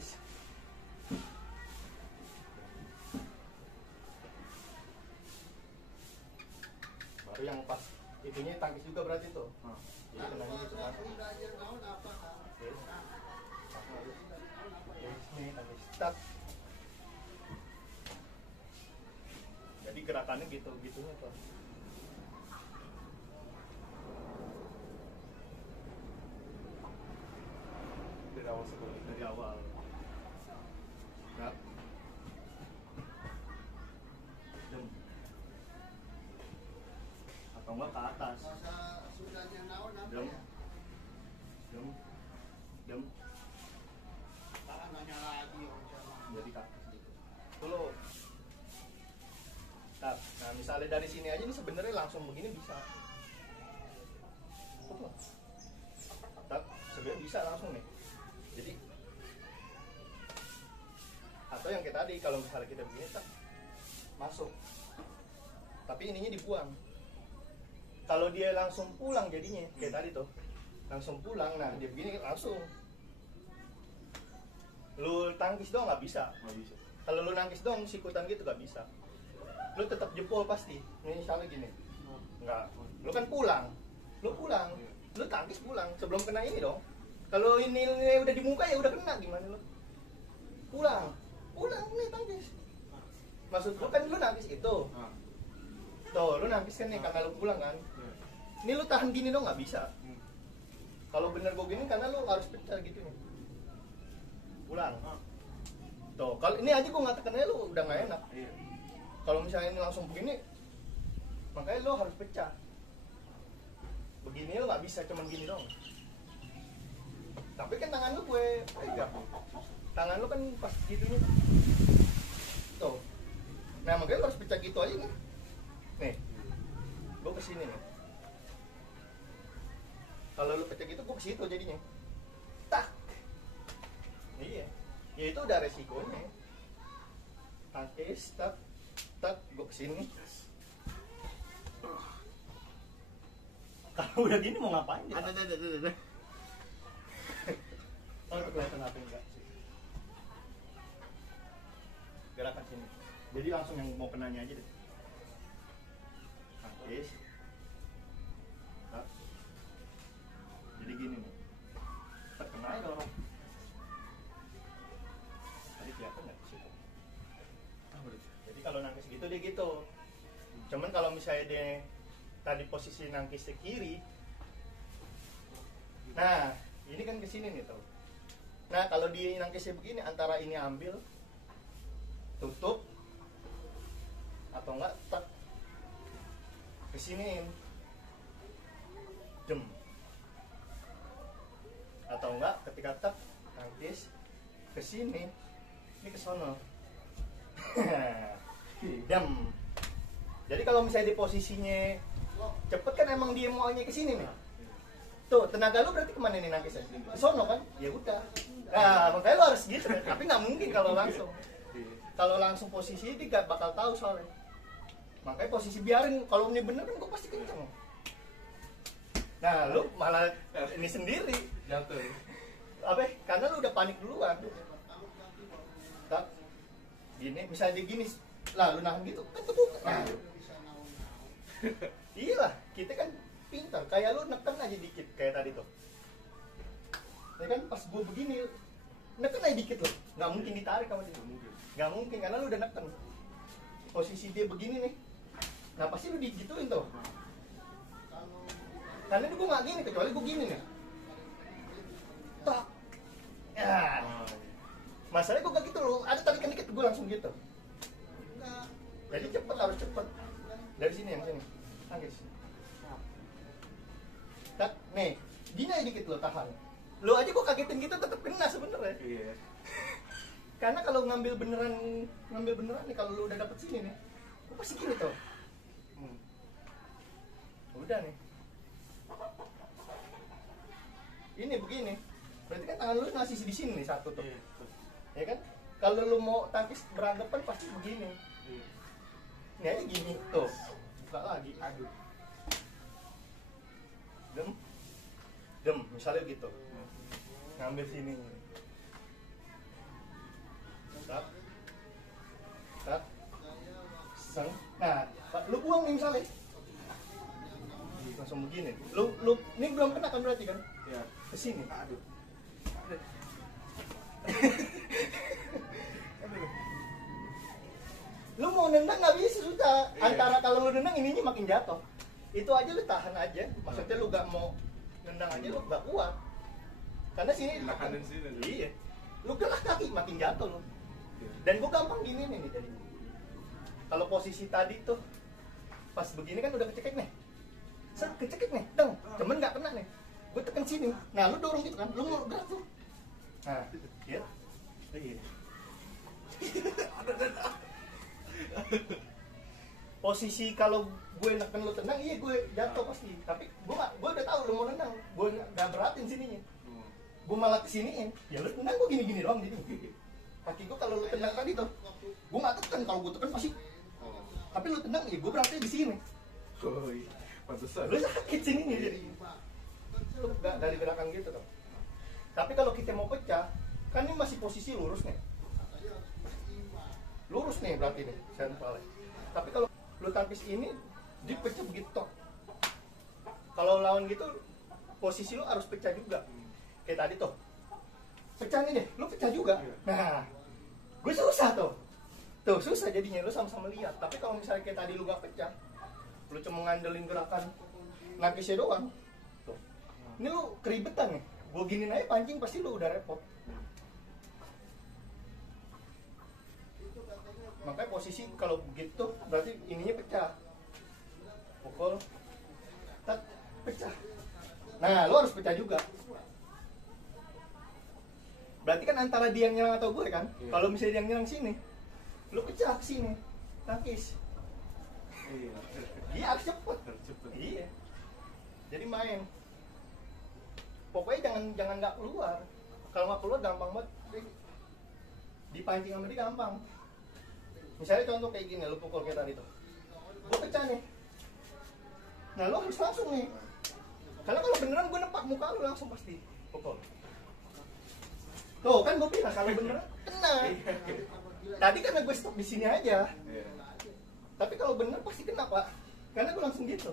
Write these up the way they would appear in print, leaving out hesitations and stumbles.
tangkis. Baru yang pas itunya tangkis juga berarti tuh. Jadi kenanya gitu kan. Oke. Ini tangkis. Start. Jadi gerakannya gitu-gitunya tuh. Dari awal sebelum Dari awal. Gerak. Jam. Atau enggak ke atas. Jam. Jam. Jam. Jadi kaki sedikit. Dulu. Nah, misalnya dari sini aja ini sebenarnya langsung begini bisa. Sebenarnya bisa langsung nih. Jadi atau yang kayak tadi kalau misalnya kita begini tak masuk. Tapi ininya dibuang. Kalau dia langsung pulang jadinya kayak tadi tuh. Langsung pulang. Nah, dia begini langsung. Lu tangkis doang nggak bisa. nggak bisa. Kalau lu nangkis doang sikutan gitu nggak bisa. Lu tetap jempol pasti. Ini misalnya gini. Enggak. Lu kan pulang. Lu pulang. Lu tangkis pulang sebelum kena ini dong. Kalau ini udah di muka ya udah kena gimana lu? Pulang. Pulang nih tangkis. Maksud lu kan lu nangkis itu. Tuh, lu nangkis kan nih karena lu pulang kan. Ini lu tahan gini dong nggak bisa. Kalau bener gue gini karena lu harus pecah gitu nih. Pulang. Tuh, kalau ini aja gue nggak tekannya lu udah nggak enak. Kalau misalnya ini langsung begini, makanya lo harus pecah. Begini lo nggak bisa cuman gini dong. Tapi kan tangan lo gue pegang. Tangan lo kan pas gitu nih. Tuh. Nah makanya lo harus pecah gitu aja nih. Nih, gue kesini nih. Kalau lo pecah gitu gue ke situ jadinya. Tak. Iya. Ya itu udah resikonya. Tangkis, tak. Tak, gue kesini. Kalau udah gini mau ngapain ya? Ada. Oh, itu kelihatan apa enggak sih? Gerakan sini. Jadi langsung yang mau kenanya aja deh. Tangkis. Tak. Jadi gini nih. Terkena aja kalau tadi kelihatan nggak di situ? Jadi kalau nangkis gitu dia gitu. Cuman kalau misalnya dia tadi posisi nangkis ke kiri, nah ini kan ke sini nih tuh. Nah kalau dia nangkisnya begini antara ini ambil, tutup, atau enggak tak ke sini, jam, atau enggak ketika tak nangkis ke sini, ini ke sono. Dam. Jadi kalau misalnya di posisinya cepet kan emang dia maunya ke sini nih. Tuh, tenaga lu berarti kemana nih nangkisnya? Ke sono kan? Ya udah. Nah, makanya lu harus gitu kan. Tapi nggak mungkin kalau langsung. Kalau langsung posisi dia gak bakal tahu soalnya. Makanya posisi biarin. Kalau ini bener kan gua pasti kenceng. Nah, lu malah ini sendiri Jatuh. apa? Karena lu udah panik duluan. Tak. Gini, misalnya dia gini, lah lu nahan gitu kan kebuka. Nah. Iya lah, kita kan pintar. Kayak lu neken aja dikit kayak tadi tuh. Ya kan pas gua begini, neken aja dikit loh. Nggak mungkin ditarik sama dia. Nggak mungkin karena lu udah neken. Posisi dia begini nih. Nah pasti lu digituin tuh. Karena gua nggak gini kecuali gua gini nih. Tak. Ya. Masalahnya gue gak gitu loh, ada tarikan dikit gue langsung gitu. Jadi cepet, harus cepet. Dari sini yang sini, tangkis. Tak, nih, gini aja dikit lo tahan. Lo aja gue kagetin gitu tetap kena sebenernya. Iya. Karena kalau ngambil beneran nih kalau lo udah dapet sini nih, gue pasti gini tuh. Udah nih. Ini begini, berarti kan tangan lo masih di sini nih satu tuh. Ya kan? Kalau lu mau tangkis berhadapan pasti begini. Ini aja gini tuh. Buka lagi, aduh. Dem, misalnya gitu. Ngambil sini. sini. Aduh. Aduh. Lu mau nendang nggak bisa, susah. Iya. Antara kalau lu nendang ininya makin jatuh. Itu aja lu tahan aja. Maksudnya lu gak mau nendang aja, lu gak kuat. Karena sini Nahanin sini. iya. Lu gerak kaki makin jatuh lu. Iya. Dan gua gampang gini nih tadi. Kalau posisi tadi tuh pas begini kan udah kecekek nih. Set kecekek nih, deng. Cuman nggak kena nih. Gue tekan sini. Nah, lu dorong gitu kan. Lu mau gerak tuh. Nah, ya. Iya. Posisi kalau gue neken lu tendang, iya gue jatuh pasti. Tapi gue udah tahu lu mau nendang. Gue nggak beratin sininya. Gue malah kesiniin. Ya lu tendang gue gini-gini doang gitu. Kaki gue kalau lu tendang tadi tuh, gue nggak tekan. Kalau gue tekan pasti. Tapi lu tendang, ya gue berarti di sini. Oh iya. Pantesan. Lu sakit sininya jadi. Lu nggak dari gerakan gitu tuh. Tapi kalau kita mau pecah, kan ini masih posisi lurus nih. Lurus nih berarti nih sentralnya. Tapi kalau lu tampis ini, dia pecah begitu toh. Kalau lawan gitu, posisi lu harus pecah juga. Kayak tadi tuh. Pecah nih deh, lu pecah juga. Nah, gue susah tuh. Tuh susah jadinya, lu sama-sama lihat. Tapi kalau misalnya kayak tadi lu gak pecah, lu cuma ngandelin gerakan nakisnya doang. Tuh. Ini lu keribetan nih. Gue giniin aja pancing pasti lu udah repot. Makanya posisi kalau begitu berarti ininya pecah. Pukul tak pecah. Nah, lu harus pecah juga. Berarti kan antara dia yang nyerang atau gue kan? Iya. Kalau misalnya dia yang nyerang sini, lu pecah ke sini. Tangkis. Iya. Iya, harus cepet. Harus cepet. Iya. Jadi main. Pokoknya jangan nggak keluar. Kalau nggak keluar gampang banget. Dipancing sama dia gampang. Misalnya contoh kayak gini, lu pukul kayak tadi tuh. Gue pecah nih. Nah, lu harus langsung nih. Karena kalau beneran gue nempak muka lu langsung pasti pukul. Tuh kan gue bilang kalau beneran kena. Tadi karena gue stop di sini aja. Iya. Tapi kalau bener pasti kena pak. Karena gue langsung gitu.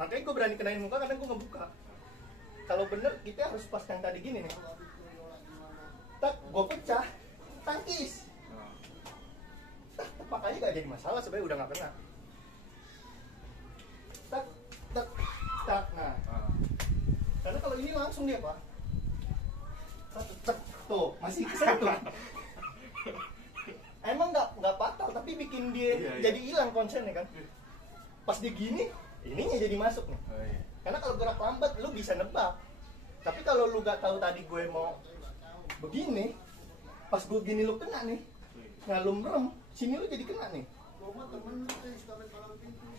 Makanya gue berani kenain muka karena gue ngebuka. Kalau bener kita harus pas yang tadi gini nih. Tak, gue pecah, tangkis. Tepak aja gak jadi masalah sebenarnya udah gak kena. Tak, tak, tak. Nah, karena kalau ini langsung dia pak. Tak, tuh masih kesentuh. Emang nggak fatal tapi bikin dia Iya. jadi hilang konsennya kan. Pas dia gini, ininya jadi masuk nih. Oh iya. Karena kalau gerak lambat lu bisa nebak. Tapi kalau lu gak tahu tadi gue mau begini, pas gue gini lu kena nih. Nah lu merem, sini lu jadi kena nih.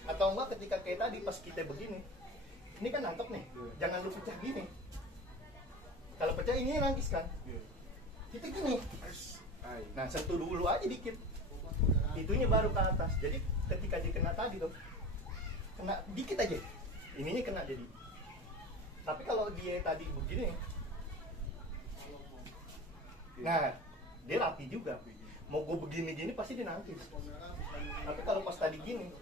Atau enggak ketika kayak tadi pas kita begini. Ini kan nangkep nih. Jangan lu pecah gini. Kalau pecah ini nangkis kan. Iya. Kita gini. Ai. Nah sentuh dulu aja dikit. Itunya baru ke atas. Jadi ketika dia kena tadi tuh, kena dikit aja. Ininya kena jadi. Tapi kalau dia tadi begini, nah dia rapi juga. Mau gue begini-gini pasti dia nangkis. Tapi kalau pas tadi gini,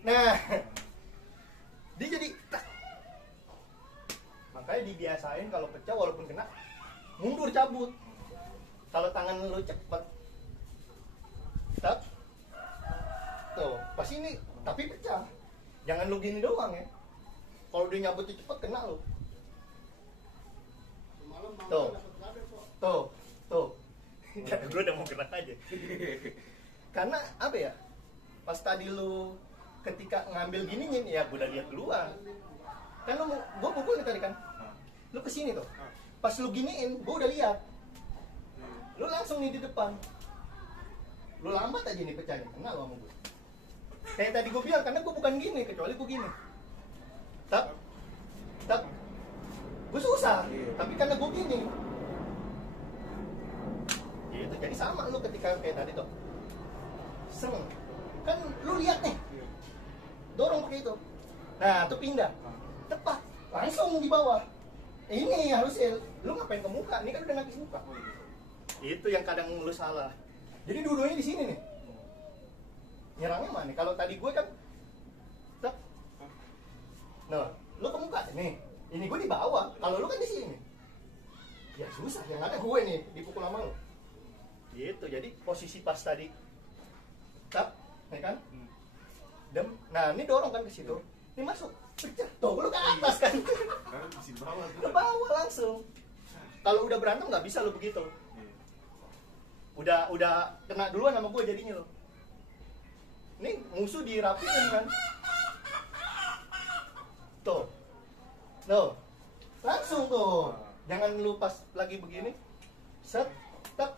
nah dia jadi tak. Makanya dibiasain kalau pecah walaupun kena mundur cabut. Kalau tangan lu cepet, tak, tuh pas ini tapi pecah. Jangan lu gini doang ya. Kalau dia nyabutnya cepet kena lu. Tuh, tuh, tuh. Gue udah mau gerak aja. Karena apa ya? Pas tadi lu ketika ngambil gininya, ya gue udah lihat duluan. Kan lu gue pukul nih tadi kan. Lu kesini tuh. Pas lu giniin, gue udah lihat. Lu langsung nih di depan. Lu lambat aja nih pecahnya, kena lu sama gue. Kayak tadi gue bilang, karena gue bukan gini, kecuali gue gini. Tak, gue susah, tapi karena gue gini. Gitu, jadi sama lu ketika kayak tadi tuh. Seng, kan lu lihat nih, dorong pakai itu. Nah, tuh pindah, tepat, langsung di bawah. Ini harusnya, lu ngapain ke muka? Ini kan udah ngakis muka. Itu yang kadang lu salah. Jadi dua-duanya di sini nih. Nyerangnya mana? Kalau tadi gue kan, tak, nah, lu ke muka nih, Ini gue di bawah, kalau lu kan di sini. Ya susah, yang ada gue nih dipukul sama lu. Gitu, jadi posisi pas tadi tap, ya kan? Nah ini dorong kan ke situ, ini masuk, pecah, tuh lu ke atas kan? Karena di sini bawah tuh. Ke bawah langsung. Kalau udah berantem nggak bisa lu begitu. Udah kena duluan sama gue jadinya lo. Ini musuh dirapiin kan? Tuh, langsung tuh. Jangan lu pas lagi begini, set, tap,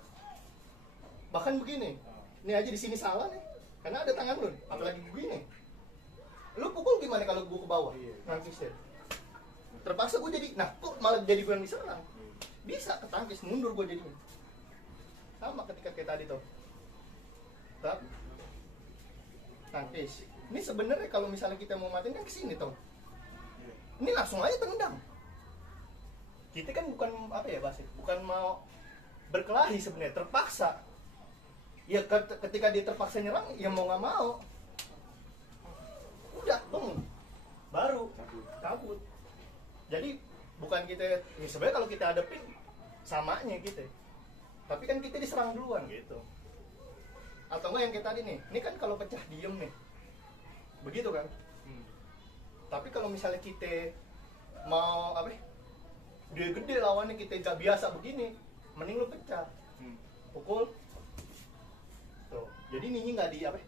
bahkan begini. Ini aja di sini salah nih, karena ada tangan lu. Apalagi begini. Lu pukul gimana kalau gue ke bawah? Nangkis ya. Terpaksa gue jadi, nah kok malah jadi gue yang diserang? Bisa ketangkis, mundur gue jadinya. Sama ketika kayak tadi tuh. Tap, tangkis. Ini sebenarnya kalau misalnya kita mau matiin kan kesini tuh. Ini langsung aja tendang. Kita kan bukan apa ya bahasa, bukan mau berkelahi sebenarnya, terpaksa. Ya ketika dia terpaksa nyerang, ya mau nggak mau. Udah, baru kabut. Jadi bukan kita, ya sebenarnya kalau kita hadapin samanya gitu. Tapi kan kita diserang duluan gitu. Atau enggak yang kayak tadi nih, ini kan kalau pecah diem nih, begitu kan? Tapi kalau misalnya kita mau apa? Dia gede lawannya, kita nggak biasa begini, mending lu pecah, pukul. Tuh, jadi ini nggak di apa?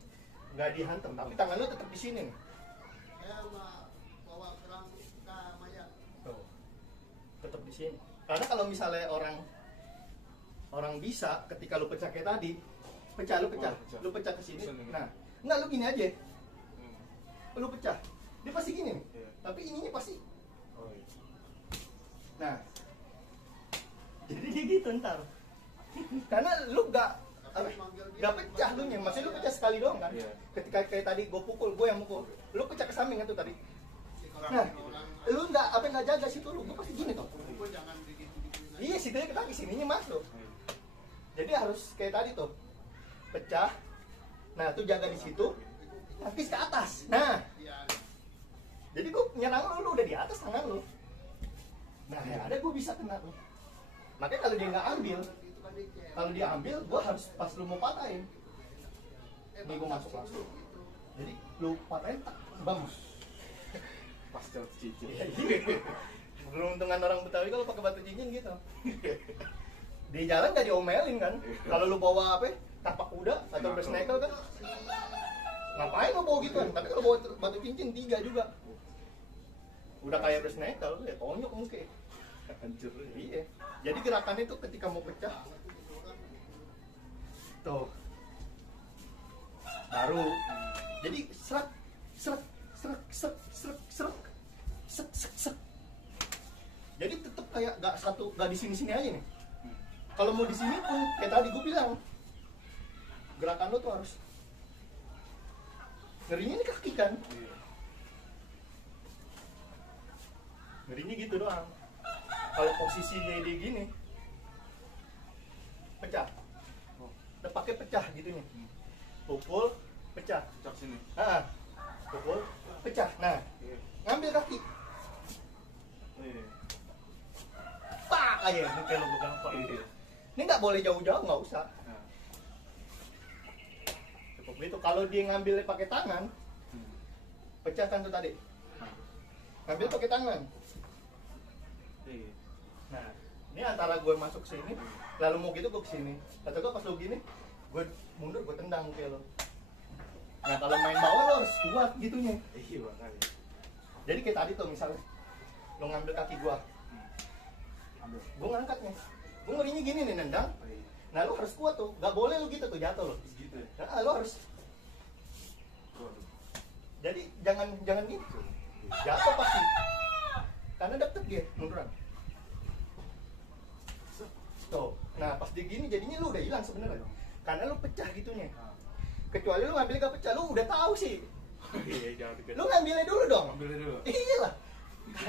Nggak dihantam, tapi tangan lu tetap di sini nih. Tuh, tetap di sini. Karena kalau misalnya orang bisa ketika lu pecah kayak tadi, lu pecah ke sini. Nah, nggak lu gini aja, lu pecah, dia pasti gini nih. Tapi ininya pasti. Nah, jadi dia gitu ntar. Karena lu nggak pecah lu nya, maksudnya lu pecah sekali doang kan. Ketika kayak tadi gue pukul, gue yang mukul, lu pecah ke samping kan tuh tadi. Nah, lu nggak jaga situ, lu pasti gini tuh. Iya, situnya ketangkis, sininya masuk. Jadi harus kayak tadi tuh, pecah. Nah, tuh jaga di situ, tangkis ke atas. Nah, jadi gue nyerang lu udah di atas tangan lu. Nah, yang ada gue bisa kena tuh. Makanya kalau dia nggak ambil, kalau dia ambil, gue harus pas lu mau patahin. Ini gue masuk langsung. Jadi lu patahin, tak, bang. Pas jatuh cincin. Beruntungan orang Betawi kalau pakai batu cincin gitu. Di jalan nggak diomelin kan? Kalau lu bawa apa? Tapak kuda atau bersnekel kan? Ngapain lu bawa gituan? Tapi kalau bawa batu cincin 3 juga. Udah kayak bersnekel, ya tonyok mungkin. Hancur. Iya. Jadi gerakan itu ketika mau pecah, tuh, baru. Jadi serak, serak. Jadi tetap kayak gak di sini aja nih. Kalau mau di sini pun kayak tadi gue bilang, gerakan lo tuh harus ngerinya ini kaki kan. Ngerinya gitu doang. Kalau posisinya dia gini, pecah. Udah pakai pecah gitu nih. Pukul, pecah. Pecah sini. Pukul, pecah. Nah, ngambil kaki. Pak aja, ini kayak lo pegang pak. Ini nggak boleh jauh-jauh, nggak usah. Cukup gitu. Kalau dia ngambilnya pakai tangan, pecah kan tuh tadi. Ngambil pakai tangan. Nah, ini antara gue masuk sini, lalu mau gitu gue kesini. Atau gue pas lo gini, gue mundur, gue tendang kayak lo. Nah, kalau main bawah lo harus kuat gitunya. Iya makanya. Jadi kayak tadi tuh misalnya, lo ngambil kaki gue, gue ngangkatnya, gue ngerinya gini nih nendang. Nah, lo harus kuat tuh, gak boleh lo gitu tuh jatuh lo. Gitu ya. Nah, lo harus. Jadi jangan gitu, jatuh pasti. Karena dapet dia munduran. Tuh, nah pas dia gini jadinya lu udah hilang sebenarnya. Karena lu pecah gitunya. Kecuali lu ngambil gak pecah, lu udah tahu sih. Iya, jangan dikit. Lu ngambilnya dulu dong. Ambilnya dulu. Iya lah.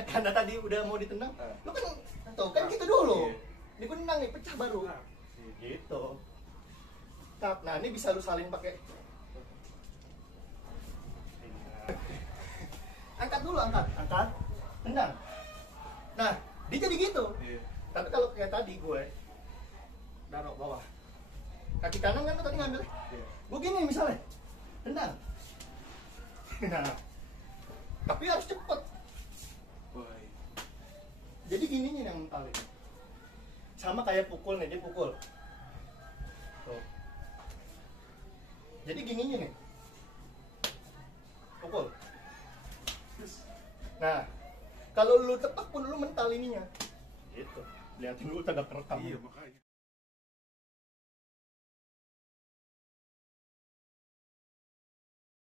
Karena tadi udah mau ditendang, lu kan tuh kan gitu dulu. Ini gue nendang nih, pecah baru. Gitu. Nah, ini bisa lu salin pakai. Angkat dulu, angkat. Tendang. Nah, dia jadi gitu. Iya. Tapi kalau kayak tadi gue taruh bawah, kaki kanan kan lo tadi ngambil, Iya. gue gini misalnya, tendang. Nah, tapi harus cepet. Woi. Jadi gininya yang mentalin. Sama kayak pukul nih, dia pukul. Tuh. Jadi gininya nih, pukul. Nah, kalau lu tepak pun lu mental ininya. Gitu. Lihatin lu tegak kerekam. Iya makanya.